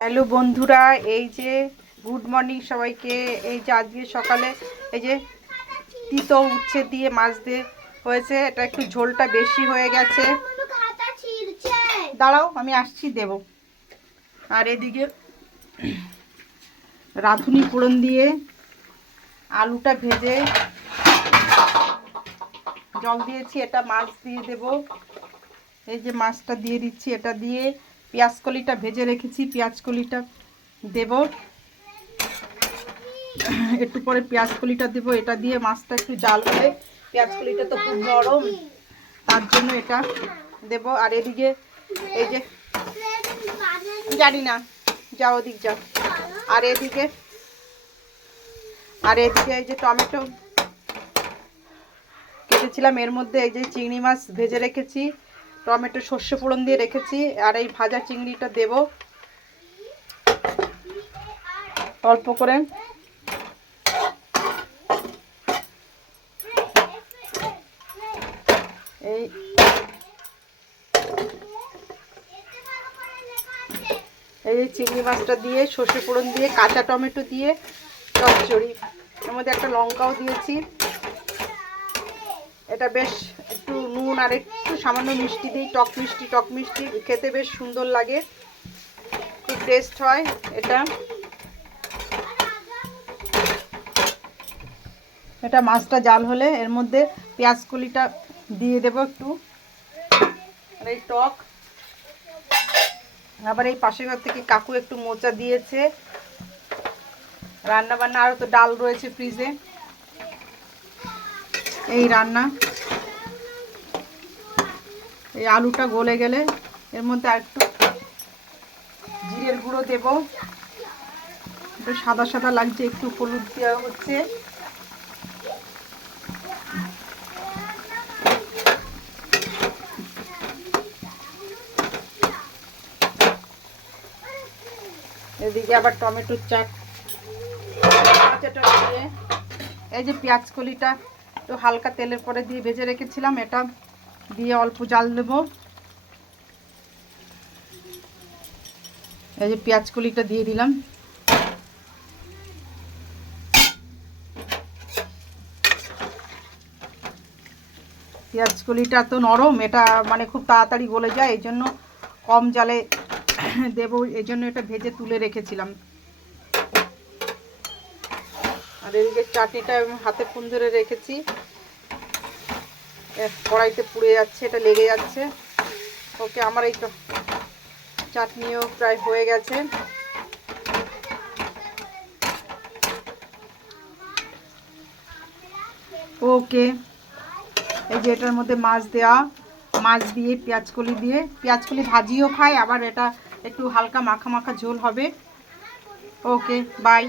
Hello বন্ধুরা, এই যে গুড মর্নিং সবাইকে। এই যে আজকে সকালে এই যে তিতো উচ্ছে দিয়ে মাছ দিয়ে হয়েছে। এটা একটু ঝোলটা বেশি হয়ে গেছে। দাঁড়াও, আমি আসছি দেব। আর এদিকে রাঁধুনি ফোড়ন দিয়ে আলুটা ভেজে জল দিয়েছি, এটা মাছ দিয়ে দেব। এই যে মাছটা দিয়ে দিচ্ছি, এটা দিয়ে পেঁয়াজকলিটা ভেজে রেখেছি, পেঁয়াজকলিটা দেব। একটু পরে পেঁয়াজকলিটা দেবো। এটা দিয়ে মাছটা একটু জাল হলে, পেঁয়াজকলিটা তো খুব নরম, তার জন্য এটা দেব। আর এদিকে এই যে জানি না, যাও ওদিক যাও। আর এদিকে এই যে টমেটো কেটেছিলাম, এর মধ্যে এই যে চিংড়ি মাছ ভেজে রেখেছি, টমেটো সর্ষে ফোড়ন দিয়ে রেখেছি। আর এই ভাজা চিংড়িটা দেব অল্প করে। এই চিংড়ি মাছটা দিয়ে সর্ষে ফোড়ন দিয়ে কাঁচা টমেটো দিয়ে চচ্চড়ি, এর মধ্যে একটা লঙ্কাও দিয়েছি। এটা বেশ একটু নুন আর একটু সামান্য মিষ্টি দিই, টক মিষ্টি খেতে বেশ সুন্দর লাগে, খুব টেস্ট হয় এটা মাছটা জাল হলে এর মধ্যে পেঁয়াজ কলিটা দিয়ে দেবো একটু। আর এই টক, আবার এই পাশের ঘর থেকে কাকু একটু মোচা দিয়েছে। রান্না বান্না, আরও তো ডাল রয়েছে ফ্রিজে। এই রান্না, এই আলুটা গলে গেলে এর মধ্যে আর একটু জিরের গুঁড়ো দেবো। একটু সাদা সাদা লাগছে, একটু হলুদ দেওয়া হচ্ছে। এদিকে আবার টমেটোর কাঁচা দিয়ে এই যে পেঁয়াজ কলিটা একটু হালকা তেলের পরে দিয়ে ভেজে রেখেছিলাম, এটা দিয়ে অল্প জাল দেব। এই যে পেঁয়াজ কলিটা দিয়ে দিলাম। পেঁয়াজ কলিটা তো নরম, এটা মানে খুব তাড়াতাড়ি গলে যায়, এই জন্য কম জালে দেব, এই জন্য এটা ভেজে তুলে রেখেছিলাম। আর এদিকে চাটনিটা আমি হাতে ফোন ধরে রেখেছি, কড়াইতে পুড়ে যাচ্ছে, এটা লেগে যাচ্ছে। ওকে, আমার এই চাটনিও প্রায় হয়ে গেছে। ওকে, এই যে এটার মধ্যে মাছ দিয়ে পেঁয়াজকলি ভাজিও খায়, আবার এটা একটু হালকা মাখা মাখা ঝোল হবে। ওকে, বাই।